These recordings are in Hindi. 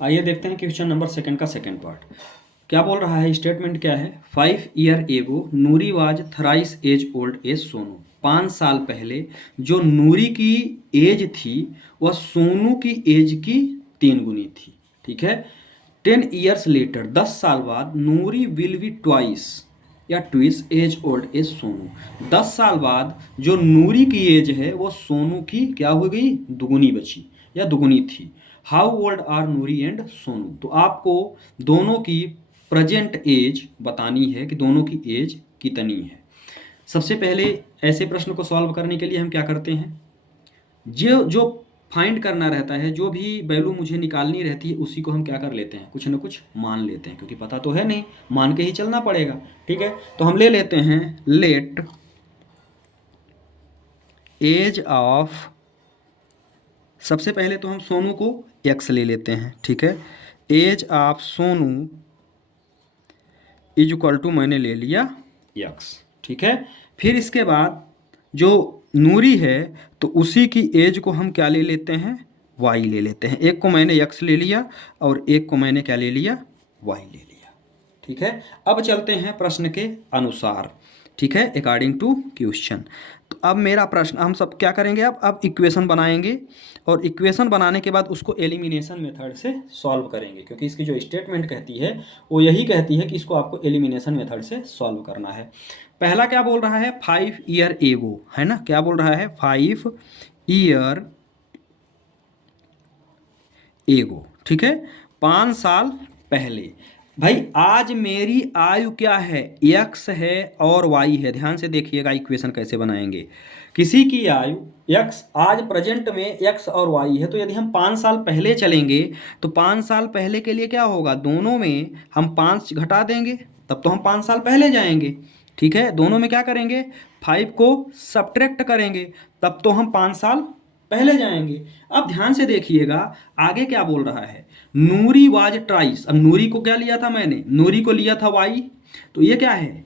आइए देखते हैं क्वेश्चन नंबर सेकंड का सेकंड पार्ट। क्या बोल रहा है, स्टेटमेंट क्या है। 5 year ago Noori was thrice as old as Sonu. 5 साल पहले जो नूरी की एज थी वह सोनू की एज की 3 गुनी थी। ठीक है। 10 ईयर्स लेटर, 10 साल बाद, नूरी विल बी ट्वाइस या twice as old as Sonu. 10 साल बाद जो नूरी की एज है वो सोनू की क्या हो गई, दुगुनी बची या दुगुनी थी। How old are Noori and Sonu. तो आपको दोनों की प्रेजेंट एज बतानी है कि दोनों की एज कितनी है। सबसे पहले ऐसे प्रश्न को सॉल्व करने के लिए हम क्या करते हैं, जो जो फाइंड करना रहता है, जो भी वैल्यू मुझे निकालनी रहती है उसी को हम क्या कर लेते हैं, कुछ ना कुछ मान लेते हैं, क्योंकि पता तो है नहीं, मान के ही चलना पड़ेगा। ठीक है, तो हम ले लेते हैं लेट एज ऑफ, सबसे पहले तो हम सोनू को x ले लेते हैं। ठीक है, age of Sonu is equal to मैंने ले लिया x। ठीक है, फिर इसके बाद जो नूरी है तो उसी की एज को हम क्या ले लेते हैं, y ले लेते हैं। एक को मैंने x ले लिया और एक को मैंने क्या ले लिया, y ले लिया। ठीक है, अब चलते हैं प्रश्न के अनुसार। ठीक है, अकॉर्डिंग टू क्वेश्चन। तो अब मेरा प्रश्न, हम सब क्या करेंगे, अब इक्वेशन बनाएंगे और इक्वेशन बनाने के बाद उसको एलिमिनेशन मेथड से सॉल्व करेंगे, क्योंकि इसकी जो स्टेटमेंट कहती है वो यही कहती है कि इसको आपको एलिमिनेशन मेथड से सॉल्व करना है। पहला क्या बोल रहा है, 5 ईयर एगो, है ना, क्या बोल रहा है, 5 ईयर एगो। ठीक है, 5 साल पहले। भाई आज मेरी आयु क्या है, x है और y है। ध्यान से देखिएगा इक्वेशन कैसे बनाएंगे। किसी की आयु x आज प्रेजेंट में x और y है, तो यदि हम 5 साल पहले चलेंगे तो 5 साल पहले के लिए क्या होगा, दोनों में हम 5 घटा देंगे, तब तो हम 5 साल पहले जाएंगे। ठीक है, दोनों में क्या करेंगे, 5 को सब्ट्रैक्ट करेंगे, तब तो हम 5 साल पहले जाएंगे। अब ध्यान से देखिएगा आगे क्या बोल रहा है, नूरी वाज ट्राइस। अब नूरी को क्या लिया था मैंने, नूरी को लिया था वाई, तो ये क्या है,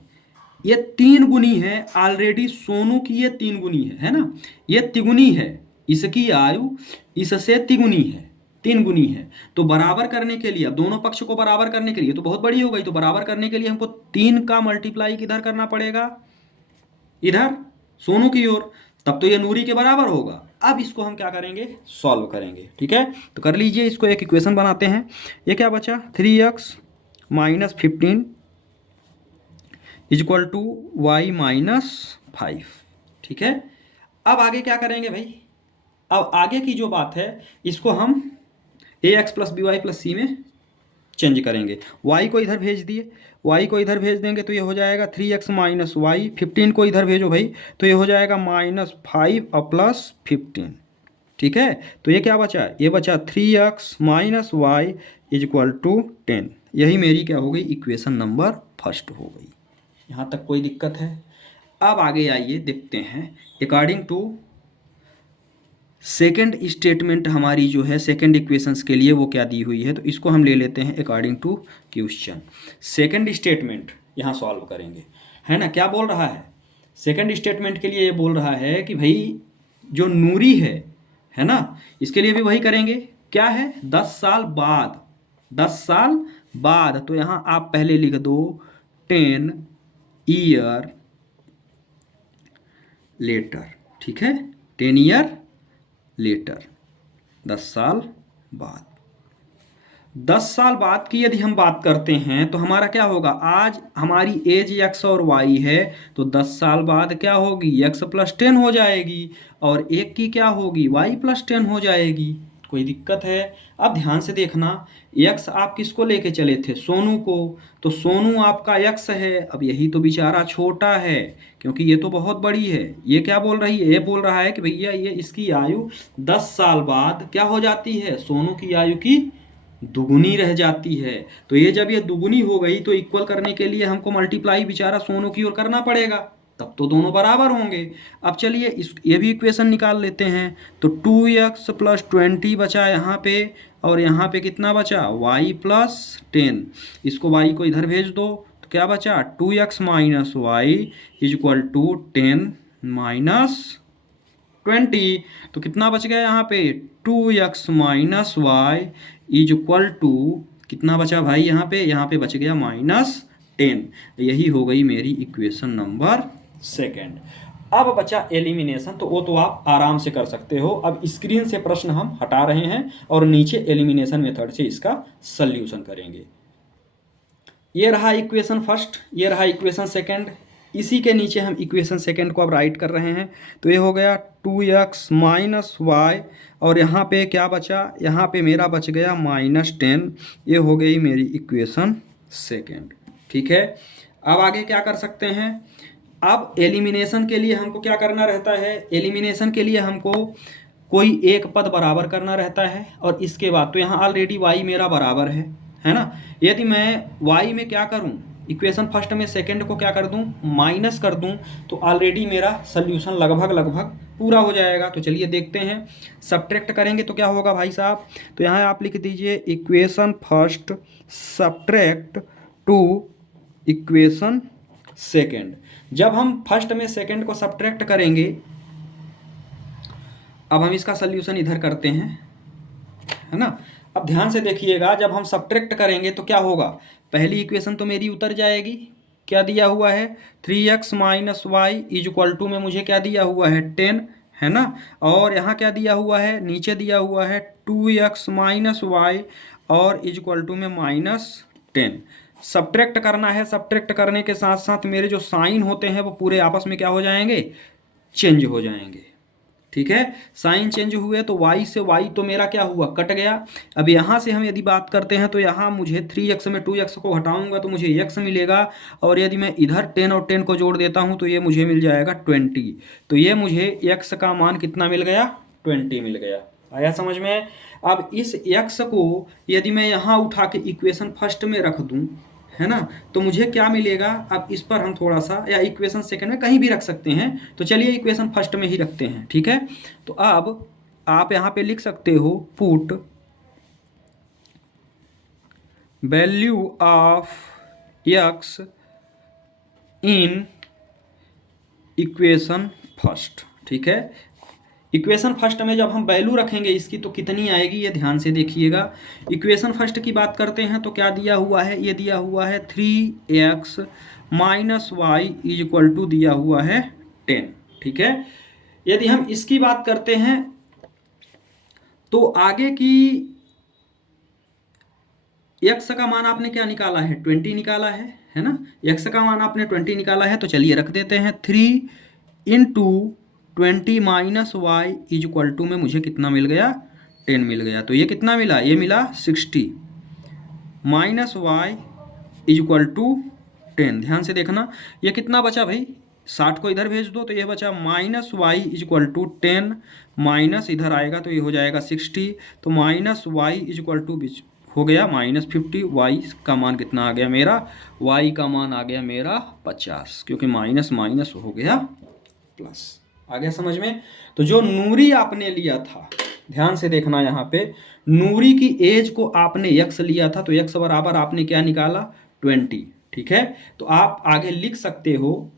ये 3 गुनी है। ऑलरेडी सोनू की ये 3 गुनी है ना, ये तिगुनी है। इसकी आयु इससे तिगुनी है, 3 गुनी है। तो बराबर करने के लिए, अब दोनों पक्ष को बराबर करने के लिए, तो बहुत बड़ी हो गई, तो बराबर करने के लिए हमको 3 का मल्टीप्लाई किधर करना पड़ेगा, इधर सोनू की ओर, तब तो ये नूरी के बराबर होगा। अब इसको हम क्या करेंगे, सॉल्व करेंगे। ठीक है, तो कर लीजिए, इसको एक इक्वेशन बनाते हैं। ये क्या बचा, 3x minus 15 is equal to y minus 5। ठीक है, अब आगे क्या करेंगे भाई, अब आगे की जो बात है इसको हम ax plus b y plus c में चेंज करेंगे। y को इधर भेज दिए, y को इधर भेज देंगे तो ये हो जाएगा 3x माइनस वाई। 15 को इधर भेजो भाई, तो ये हो जाएगा -5 और प्लस 15। ठीक है, तो ये क्या बचा, ये बचा 3x minus y is equal to 10। यही मेरी क्या हो गई, इक्वेशन नंबर फर्स्ट हो गई। यहाँ तक कोई दिक्कत है। अब आगे आइए देखते हैं, अकॉर्डिंग टू सेकेंड स्टेटमेंट हमारी जो है सेकेंड इक्वेशंस के लिए वो क्या दी हुई है, तो इसको हम ले लेते हैं according to question. Second statement यहाँ सॉल्व करेंगे, है ना। क्या बोल रहा है, सेकेंड स्टेटमेंट के लिए ये बोल रहा है कि भाई जो नूरी है ना, इसके लिए भी वही करेंगे। क्या है, 10 साल बाद, 10 साल बाद, तो यहाँ आप पहले लिख दो 10 ईयर लेटर। ठीक है, 10 ईयर लेटर, 10 साल बाद। 10 साल बाद की यदि हम बात करते हैं तो हमारा क्या होगा, आज हमारी एज x और y है, तो 10 साल बाद क्या होगी, x प्लस 10 हो जाएगी, और एक की क्या होगी, y प्लस 10 हो जाएगी। कोई दिक्कत है। अब ध्यान से देखना, x आप किसको लेके चले थे, सोनू को, तो सोनू आपका x है। अब यही तो बेचारा छोटा है, क्योंकि ये तो बहुत बड़ी है। ये क्या बोल रही है, ये बोल रहा है कि भैया ये इसकी आयु 10 साल बाद क्या हो जाती है, सोनू की आयु की दुगुनी रह जाती है। तो ये जब ये दुगुनी हो गई तो इक्वल करने के लिए हमको मल्टीप्लाई बेचारा सोनू की ओर करना पड़ेगा, तब तो दोनों बराबर होंगे। अब चलिए ये भी इक्वेशन निकाल लेते हैं। तो 2x प्लस 20 बचा यहाँ पे, और यहाँ पे कितना बचा, y प्लस 10। इसको y को इधर भेज दो, तो क्या बचा, 2x minus y is equal to 10 minus 20। तो कितना बच गया यहाँ पे, 2x minus y is equal to कितना बचा भाई, यहाँ पे बच गया -10। यही हो गई मेरी इक्वेशन नंबर सेकेंड। अब बचा एलिमिनेशन, तो वो तो आप आराम से कर सकते हो। अब स्क्रीन से प्रश्न हम हटा रहे हैं और नीचे एलिमिनेशन मेथड से इसका सल्यूशन करेंगे। ये रहा इक्वेशन फर्स्ट, ये रहा इक्वेशन सेकंड। इसी के नीचे हम इक्वेशन सेकंड को अब राइट कर रहे हैं। तो ये हो गया 2x माइनस वाई, और यहाँ पे क्या बचा, यहाँ पे मेरा बच गया -10। ये हो गई मेरी इक्वेशन सेकंड। ठीक है, अब आगे क्या कर सकते हैं। अब एलिमिनेशन के लिए हमको क्या करना रहता है, एलिमिनेशन के लिए हमको कोई एक पद बराबर करना रहता है, और इसके बाद तो यहाँ ऑलरेडी y मेरा बराबर है ना। यदि मैं y में क्या करूँ, इक्वेशन फर्स्ट में सेकंड को क्या कर दूँ, माइनस कर दूँ, तो ऑलरेडी मेरा सल्यूशन लगभग पूरा हो जाएगा। तो चलिए देखते हैं, सब्ट्रैक्ट करेंगे तो क्या होगा भाई साहब। तो यहाँ आप लिख दीजिए equation first subtract two equation second. जब हम फर्स्ट में सेकंड को सब्ट्रैक्ट करेंगे, अब हम इसका सल्यूशन इधर करते हैं, है ना। अब ध्यान से देखिएगा, जब हम सब्ट्रैक्ट करेंगे तो क्या होगा, पहली इक्वेशन तो मेरी उतर जाएगी। क्या दिया हुआ है, 3x minus y is equal to में मुझे क्या दिया हुआ है 10, है ना। और यहाँ क्या दिया हुआ है, नीचे दिया हुआ है 2x माइनस वाई और इज इक्वल टू में -10। सब्ट्रैक्ट करना है, सब्ट्रैक्ट करने के साथ साथ मेरे जो साइन होते हैं वो पूरे आपस में क्या हो जाएंगे, चेंज हो जाएंगे। ठीक है, साइन चेंज हुए तो y से y तो मेरा क्या हुआ, कट गया। अब यहाँ से हम यदि बात करते हैं तो यहाँ मुझे 3x में 2x को घटाऊंगा तो मुझे x मिलेगा, और यदि मैं इधर 10 और 10 को जोड़ देता हूँ तो ये मुझे मिल जाएगा 20। तो ये मुझे x का मान कितना मिल गया, 20 मिल गया। आया समझ में। अब इस x को यदि मैं यहाँ उठा के इक्वेशन फर्स्ट में रख दूँ, है ना, तो मुझे क्या मिलेगा। अब इस पर हम थोड़ा सा, या इक्वेशन सेकंड में कहीं भी रख सकते हैं, तो चलिए इक्वेशन फर्स्ट में ही रखते हैं। ठीक है, तो अब आप यहाँ पे लिख सकते हो put value of x in equation first. ठीक है, इक्वेशन फर्स्ट में जब हम वैल्यू रखेंगे इसकी तो कितनी आएगी, ये ध्यान से देखिएगा। इक्वेशन फर्स्ट की बात करते हैं तो क्या दिया हुआ है, ये दिया हुआ है 3x minus y is equal to दिया हुआ है 10। ठीक है, यदि हम इसकी बात करते हैं तो आगे की x का मान आपने क्या निकाला है, 20 निकाला है ना। x का मान आपने 20 निकाला है, तो चलिए रख देते हैं 3 into 20 minus y is equal to में मुझे कितना मिल गया, 10 मिल गया। तो ये कितना मिला, ये मिला 60 minus y is equal to 10। ध्यान से देखना, ये कितना बचा भाई, 60 को इधर भेज दो तो ये बचा -y is equal to 10, minus इधर आएगा तो ये हो जाएगा 60, तो -y इज इक्वल टू हो गया -50। y का मान कितना आ गया मेरा, y का मान आ गया मेरा 50, क्योंकि माइनस माइनस हो गया प्लस। आ गया समझ में। तो जो नूरी आपने लिया था, ध्यान से देखना, यहाँ पे नूरी की एज को आपने x लिया था, तो x बराबर आपने क्या निकाला, 20। ठीक है, तो आप आगे लिख सकते हो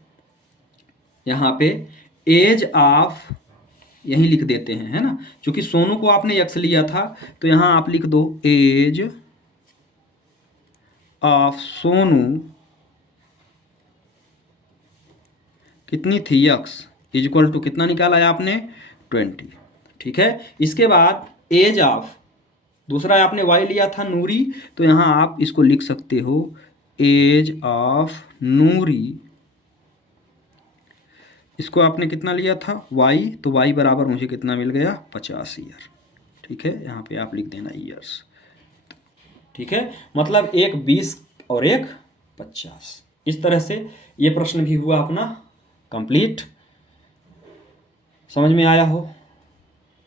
यहाँ पे एज ऑफ, यही लिख देते हैं, है ना, क्योंकि सोनू को आपने x लिया था, तो यहाँ आप लिख दो एज ऑफ सोनू कितनी थी, x इज इक्वल टू कितना निकाला है आपने, 20। ठीक है, इसके बाद एज ऑफ, दूसरा आपने y लिया था नूरी, तो यहाँ आप इसको लिख सकते हो एज ऑफ नूरी, इसको आपने कितना लिया था y, तो y बराबर मुझे कितना मिल गया, 50 ईयर। ठीक है, यहाँ पे आप लिख देना ईयर्स। ठीक है, मतलब एक 20 और एक 50। इस तरह से ये प्रश्न भी हुआ अपना कंप्लीट। समझ में आया हो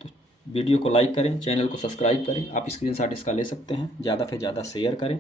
तो वीडियो को लाइक करें, चैनल को सब्सक्राइब करें। आप स्क्रीनशॉट इसका ले सकते हैं, ज़्यादा से ज़्यादा शेयर करें।